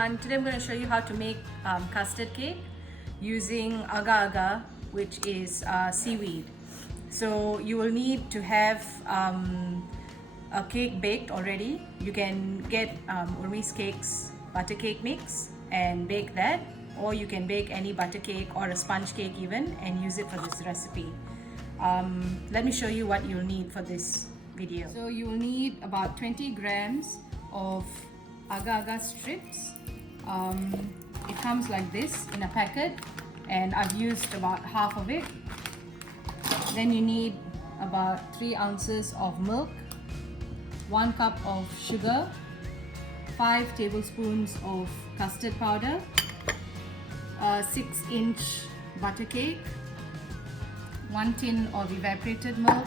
everyone, today I'm going to show you how to make custard cake using agar, which is seaweed. So you will need to have a cake baked already. You can get URMY'S cakes butter cake mix and bake that, or you can bake any butter cake or a sponge cake even and use it for this recipe. Let me show you what you'll need for this video. So you will need about 20 grams of agar strips. It comes like this in a packet and I've used about half of it. Then you need about 3 ounces of milk, 1 cup of sugar, 5 tablespoons of custard powder, a 6-inch butter cake, 1 tin of evaporated milk,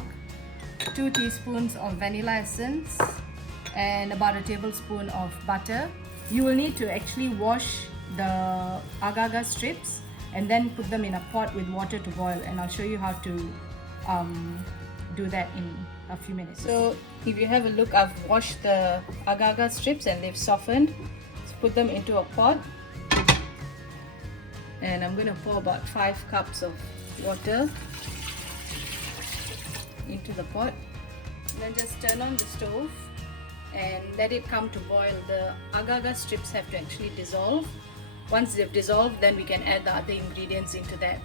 2 teaspoons of vanilla essence, and about a tablespoon of butter. You will need to actually wash the agar strips and then put them in a pot with water to boil, and I'll show you how to do that in a few minutes. So if you have a look, I've washed the agar strips and they've softened. Let's put them into a pot, and I'm going to pour about 5 cups of water into the pot. Then just turn on the stove and let it come to boil. The agar strips have to actually dissolve. Once they've dissolved, then we can add the other ingredients into that.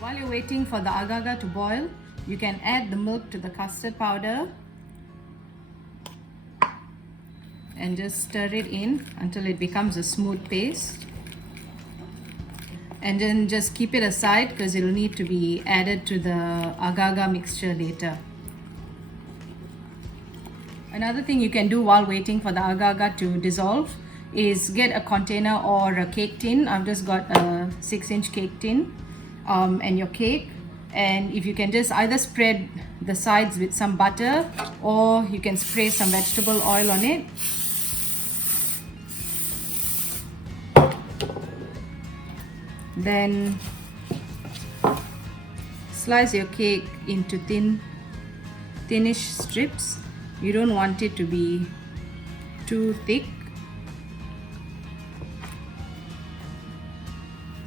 While you're waiting for the agar to boil, you can add the milk to the custard powder and just stir it in until it becomes a smooth paste. And then just keep it aside because it will need to be added to the agar mixture later. Another thing you can do while waiting for the agar to dissolve is get a container or a cake tin. I've just got a 6-inch cake tin and your cake, and if you can just either spread the sides with some butter or you can spray some vegetable oil on it. Then slice your cake into thinnish strips. You don't want it to be too thick.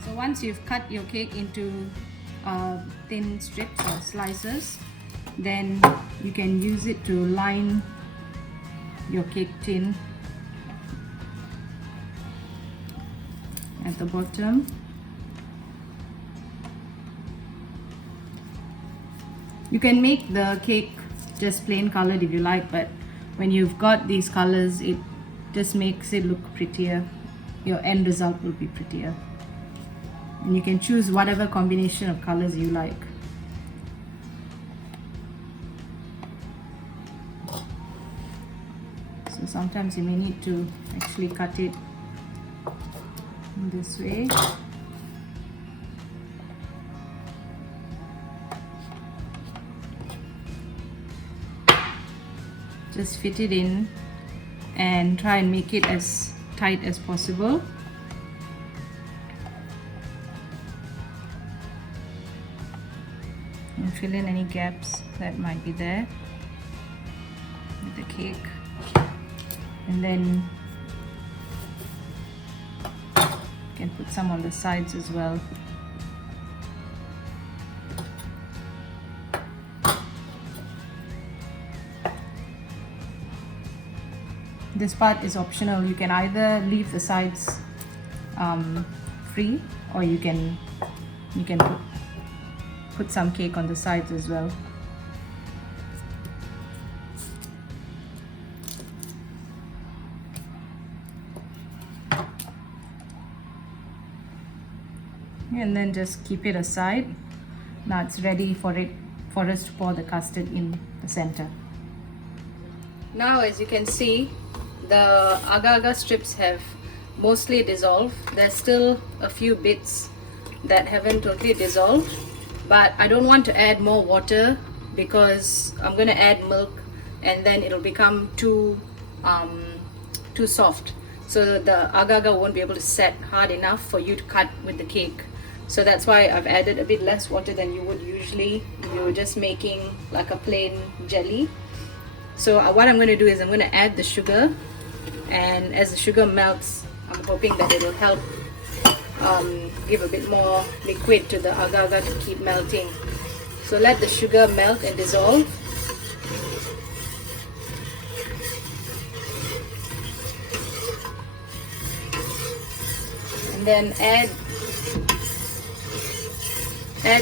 So once you've cut your cake into thin strips or slices, then you can use it to line your cake tin at the bottom. You can make the cake just plain colored if you like, but when you've got these colors, it just makes it look prettier. Your end result will be prettier. And you can choose whatever combination of colors you like. So sometimes you may need to actually cut it in this way. Just fit it in and try and make it as tight as possible. And fill in any gaps that might be there with the cake. And then you can put some on the sides as well. This part is optional. You can either leave the sides free, or you can put some cake on the sides as well. And then just keep it aside. Now it's ready for us to pour the custard in the center. Now, as you can see, the agar strips have mostly dissolved. There's still a few bits that haven't totally dissolved, but I don't want to add more water because I'm going to add milk and then it'll become too soft. So the agar won't be able to set hard enough for you to cut with the cake. So that's why I've added a bit less water than you would usually if you were just making like a plain jelly. So what I'm going to do is I'm going to add the sugar, and as the sugar melts, I'm hoping that it will help give a bit more liquid to the agar-agar to keep melting. So let the sugar melt and dissolve. And then add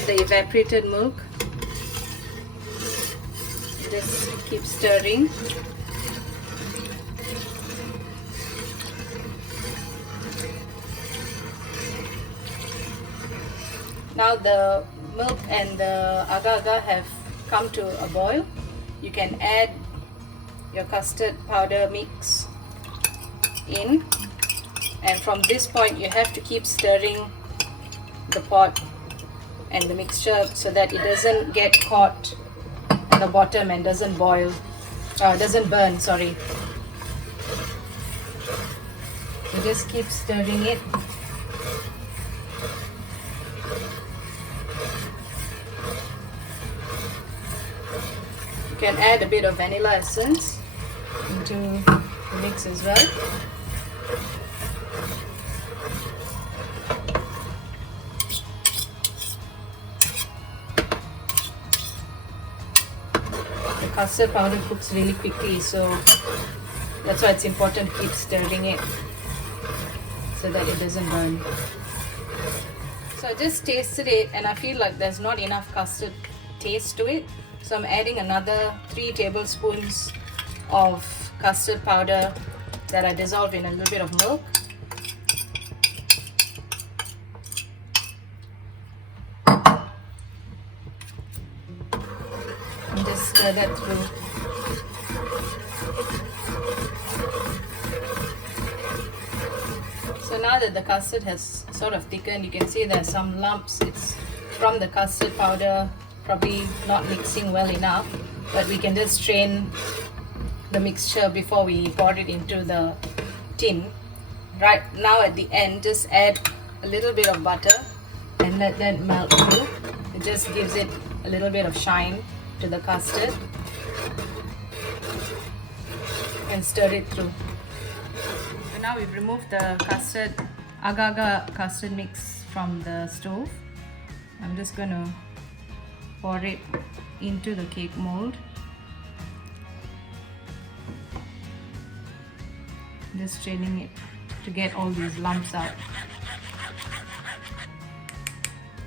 the evaporated milk. Just keep stirring. Now the milk and the agar-agar have come to a boil. You can add your custard powder mix in, and from this point you have to keep stirring the pot and the mixture so that it doesn't get caught at the bottom and doesn't boil, doesn't burn, sorry. You just keep stirring it. You can add a bit of vanilla essence into the mix as well. The custard powder cooks really quickly, so that's why it's important to keep stirring it so that it doesn't burn. So I just tasted it and I feel like there's not enough custard taste to it. So I'm adding another 3 tablespoons of custard powder that I dissolved in a little bit of milk. And just stir that through. So now that the custard has sort of thickened, you can see there's some lumps. It's from the custard powder, probably not mixing well enough, but we can just strain the mixture before we pour it into the tin. Right now at the end, just add a little bit of butter and let that melt through. It just gives it a little bit of shine to the custard, and stir it through. So now we've removed the custard, agar-agar custard mix from the stove. I'm just going to pour it into the cake mold. Just straining it to get all these lumps out.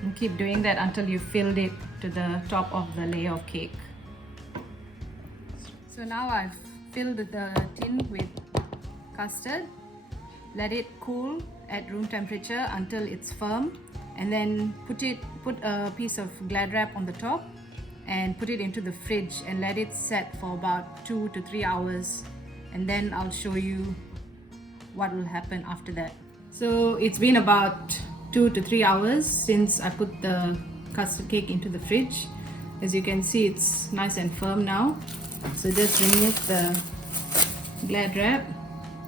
And keep doing that until you filled it to the top of the layer of cake. So now I've filled the tin with custard. Let it cool at room temperature until it's firm, and then put a piece of Glad wrap on the top and put it into the fridge and let it set for about 2 to 3 hours, and then I'll show you what will happen after that. So it's been about 2 to 3 hours since I put the custard cake into the fridge. As you can see, it's nice and firm now. So just remove the Glad wrap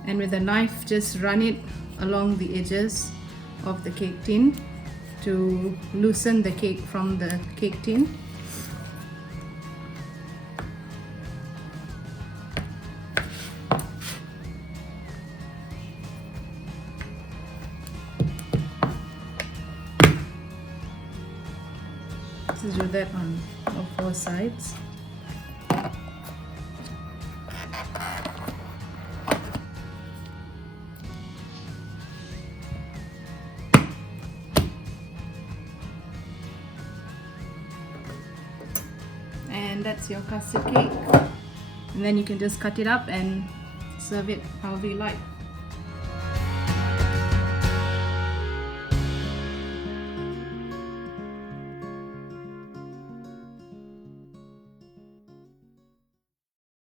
and with a knife just run it along the edges of the cake tin to loosen the cake from the cake tin. Just do that on all 4 sides. And that's your custard cake. And then you can just cut it up and serve it however you like.